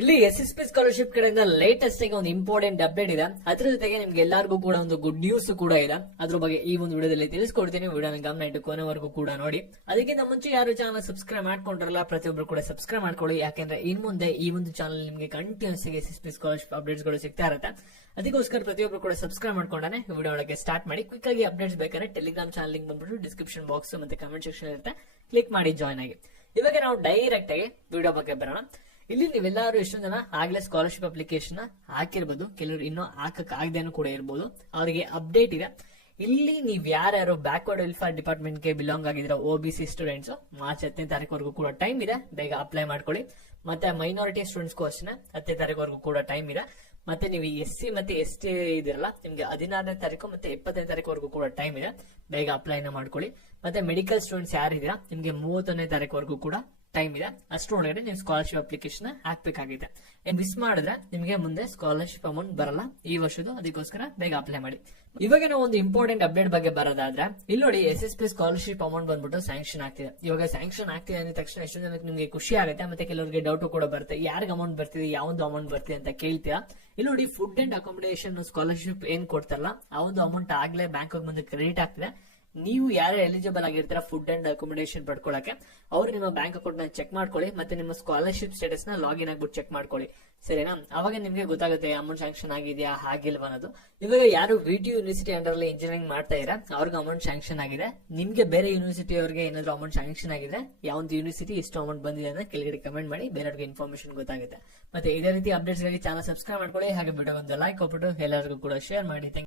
ಇಲ್ಲಿ SSP scholarship ಕಡೆಯಿಂದ latest ಆಗಿ ಒಂದು ಇಂಪಾರ್ಟೆಂಟ್ ಅಪ್ಡೇಟ್ ಇದೆ. ಅದ್ರ ಜೊತೆಗೆ ನಿಮ್ಗೆ ಎಲ್ಲರಿಗೂ ಕೂಡ ಒಂದು ಗುಡ್ ನ್ಯೂಸ್ ಕೂಡ ಇದೆ. ಅದ್ರ ಬಗ್ಗೆ ಈ ಒಂದು ವಿಡಿಯೋದಲ್ಲಿ ತಿಳಿಸ್ಕೊಡ್ತೀನಿ. ವಿಡಿಯೋನ ಗಮನ ಇಟ್ಟು ಕೊನೆವರೆಗೂ ಕೂಡ ನೋಡಿ. ಅದಕ್ಕಿಂತ ಮುಂಚೆ ಯಾರು ಚಾನಲ್ ಸಬ್ಸ್ಕ್ರೈಬ್ ಮಾಡ್ಕೊಂಡ್ರಲ್ಲ ಪ್ರತಿಯೊಬ್ರು ಕೂಡ ಸಬ್ಸ್ಕ್ರೈಬ್ ಮಾಡ್ಕೊಳ್ಳಿ. ಯಾಕೆಂದ್ರೆ ಇನ್ ಮುಂದೆ ಈ ಒಂದು ಚಾನಲ್ ನಿಮಗೆ ಕಂಟಿನ್ಯೂಸ್ ಆಗಿ SSP ಸ್ಕಾಲರ್ಶಿಪ್ ಅಪ್ಡೇಟ್ಸ್ ಗಳು ಸಿಗ್ತಾ ಇರುತ್ತೆ. ಅದಕ್ಕೋಸ್ಕರ ಪ್ರತಿಯೊಬ್ರು ಕೂಡ ಸಬ್ಸ್ಕ್ರೈಬ್ ಮಾಡ್ಕೊಂಡಾನೆ ವಿಡಿಯೋ ಒಳಗೆ ಸ್ಟಾರ್ಟ್ ಮಾಡಿ. ಕ್ವಿಕ್ ಆಗಿ ಅಪ್ಡೇಟ್ಸ್ ಬೇಕಾದ್ರೆ ಟೆಲಿಗ್ರಾಮ್ ಚಾನಲ್ ಲಿಂಕ್ ಬಂದ್ಬಿಟ್ಟು ಡಿಸ್ಕ್ರಿಪ್ಷನ್ ಬಾಕ್ಸ್ ಮತ್ತೆ ಕಮೆಂಟ್ ಸೆಕ್ಷನ್ ಇರುತ್ತೆ, ಕ್ಲಿಕ್ ಮಾಡಿ ಜಾಯ್ನ್ ಆಗಿ. ಇವಾಗ ನಾವು ಡೈರೆಕ್ಟ್ ಆಗಿ ವಿಡಿಯೋ ಬಗ್ಗೆ ಬರೋಣ. ಇಲ್ಲಿ ನೀವೆಲ್ಲರೂ ಎಷ್ಟೊಂದು ಜನ ಆಗ್ಲೇ ಸ್ಕಾಲರ್ಶಿಪ್ ಅಪ್ಲಿಕೇಶನ್ ಹಾಕಿರ್ಬೋದು, ಕೆಲವರು ಇನ್ನೂ ಹಾಕಕ್ ಆಗದೇನು ಕೂಡ ಇರ್ಬೋದು. ಅವರಿಗೆ ಅಪ್ಡೇಟ್ ಇದೆ. ಇಲ್ಲಿ ನೀವ್ ಯಾರ್ಯಾರು ಬ್ಯಾಕ್ವರ್ಡ್ ವೆಲ್ಫೇರ್ ಡಿಪಾರ್ಟ್ಮೆಂಟ್ ಗೆ ಬಿಲಾಂಗ್ ಆಗಿದ್ರೆ OBC ಸ್ಟೂಡೆಂಟ್ಸ್ ಮಾರ್ಚ್ 10ನೇ ತಾರೀಕುವರೆಗೂ ಕೂಡ ಟೈಮ್ ಇದೆ, ಬೇಗ ಅಪ್ಲೈ ಮಾಡ್ಕೊಳ್ಳಿ. ಮತ್ತೆ ಮೈನಾರಿಟಿ ಸ್ಟೂಡೆಂಟ್ಸ್ಗೂ ಅಷ್ಟೇ 10ನೇ ತಾರೀಕುವರೆಗೂ ಕೂಡ ಟೈಮ್ ಇದೆ. ಮತ್ತೆ ನೀವು SC ಮತ್ತೆ ST ಇದಿರಲ್ಲ, ನಿಮ್ಗೆ 16ನೇ ತಾರೀಕು ಮತ್ತೆ 20ನೇ ತಾರೀಕುವರೆಗೂ ಕೂಡ ಟೈಮ್ ಇದೆ, ಬೇಗ ಅಪ್ಲೈನ ಮಾಡ್ಕೊಳ್ಳಿ. ಮತ್ತೆ ಮೆಡಿಕಲ್ ಸ್ಟೂಡೆಂಟ್ಸ್ ಯಾರಿದ್ದೀರಾ ನಿಮ್ಗೆ 31ನೇ ತಾರೀಕುವರೆಗೂ ಕೂಡ ಟೈಮ್ ಇದೆ. ಅಷ್ಟರೊಳಗಡೆ ನೀವು ಸ್ಕಾಲರ್ಶಿಪ್ ಅಪ್ಲಿಕೇಶನ್ ಹಾಕ್ಬೇಕಾಗಿದೆ. ಮಿಸ್ ಮಾಡಿದ್ರೆ ನಿಮಗೆ ಮುಂದೆ ಸ್ಕಾಲರ್ಶಿಪ್ ಅಮೌಂಟ್ ಬರಲ್ಲ ಈ ವರ್ಷದ್ದು, ಅದಕ್ಕೋಸ್ಕರ ಬೇಗ ಅಪ್ಲೈ ಮಾಡಿ. ಇವಾಗ ನಾವು ಒಂದು ಇಂಪಾರ್ಟೆಂಟ್ ಅಪ್ಡೇಟ್ ಬಗ್ಗೆ ಬರೋದಾದ್ರೆ, ಇಲ್ಲಿ ನೋಡಿ SSP ಸ್ಕಾಲರ್ಶಿಪ್ ಅಮೌಂಟ್ ಬಂದ್ಬಿಟ್ಟು ಸ್ಯಾಂಕ್ಷನ್ ಆಗ್ತಿದೆ. ಇವಾಗ ಸ್ಯಾಂಕ್ಷನ್ ಆಗ್ತಿದೆ ಅಂದ ತಕ್ಷಣ ಎಷ್ಟೊಂದು ಜನಕ್ಕೆ ನಿಮಗೆ ಖುಷಿ ಆಗುತ್ತೆ, ಮತ್ತೆ ಕೆಲವರಿಗೆ ಡೌಟ್ ಕೂಡ ಬರುತ್ತೆ, ಯಾರಿಗೆ ಅಮೌಂಟ್ ಬರ್ತಿದೆ, ಯಾವ್ದು ಅಮೌಂಟ್ ಬರ್ತಿದೆ ಅಂತ ಕೇಳ್ತೀರಾ. ಇಲ್ಲಿ ನೋಡಿ ಫುಡ್ ಅಂಡ್ ಅಕಾಮಿಡೇಷನ್ ಸ್ಕಾಲರ್ಶಿಪ್ ಏನ್ ಕೊಡ್ತಾರಲ್ಲ ಆ ಒಂದು ಅಮೌಂಟ್ ಆಗ್ಲೇ ಬ್ಯಾಂಕ್ ಬಂದು ಕ್ರೆಡಿಟ್ ಆಗ್ತಿದೆ. ನೀವು ಯಾರು ಎಲಿಜಿಬಲ್ ಆಗಿರ್ತೀರಾ ಫುಡ್ ಅಂಡ್ ಅಕಾಮಿಡೇಷನ್ ಪಡ್ಕೊಳಕ್ಕೆ, ಅವ್ರು ನಿಮ್ಮ ಬ್ಯಾಂಕ್ ಅಕೌಂಟ್ ನ ಚೆಕ್ ಮಾಡ್ಕೊಳ್ಳಿ. ಮತ್ತೆ ನಿಮ್ಮ ಸ್ಕಾಲರ್ಶಿಪ್ ಸ್ಟೇಟಸ್ ನ ಲಾಗಿನ್ ಆಗ್ಬಿಟ್ಟು ಚೆಕ್ ಮಾಡ್ಕೊಳ್ಳಿ, ಸರಿನಾ? ಅವಾಗ ನಿಮ್ಗೆ ಗೊತ್ತಾಗುತ್ತೆ ಅಮೌಂಟ್ ಸ್ಯಾಂಕ್ಷನ್ ಆಗಿದೆಯಾ ಹಾಗಿಲ್ವಾ ಅನ್ನೋದು. ಇವಾಗ ಯಾರು VT ಯೂನಿವರ್ಸಿಟಿ ಅಂಡರ್ ಅಲ್ಲಿ ಇಂಜಿನಿಯರಿಂಗ್ ಮಾಡ್ತಾ ಇರಾ ಅವ್ರಿಗೆ ಅಮೌಂಟ್ ಸ್ಯಾಂಕ್ಷನ್ ಆಗಿದೆ. ನಿಮ್ಗೆ ಬೇರೆ ಯೂನಿವರ್ಸಿಟಿ ಅವರಿಗೆ ಏನಾದ್ರು ಅಮೌಂಟ್ ಸ್ಯಾಂಕ್ಷನ್ ಆಗಿದೆ, ಯಾವ್ದು ಯೂನಿವರ್ಸಿಟಿ ಎಷ್ಟು ಅಮೌಂಟ್ ಬಂದಿದೆ ಅಂತ ಕೆಳಗಡೆ ಕಮೆಂಟ್ ಮಾಡಿ, ಬೇರೆಯವ್ರಿಗೆ ಇನ್ಫಾರ್ಮೇಶನ್ ಗೊತ್ತಾಗುತ್ತೆ. ಮತ್ತೆ ಇದೇ ರೀತಿ ಅಪ್ಡೇಟ್ಸ್ ಗಾಗಿ ಚಾನಲ್ ಸಬ್ಸ್ಕ್ರೈಬ್ ಮಾಡ್ಕೊಳ್ಳಿ. ಹಾಗೆ ವಿಡಿಯೋ ಒಂದು ಲೈಕ್ ಕೊಟ್ಬಿಟ್ಟು ಎಲ್ಲರಿಗೂ ಕೂಡ ಶೇರ್ ಮಾಡಿ.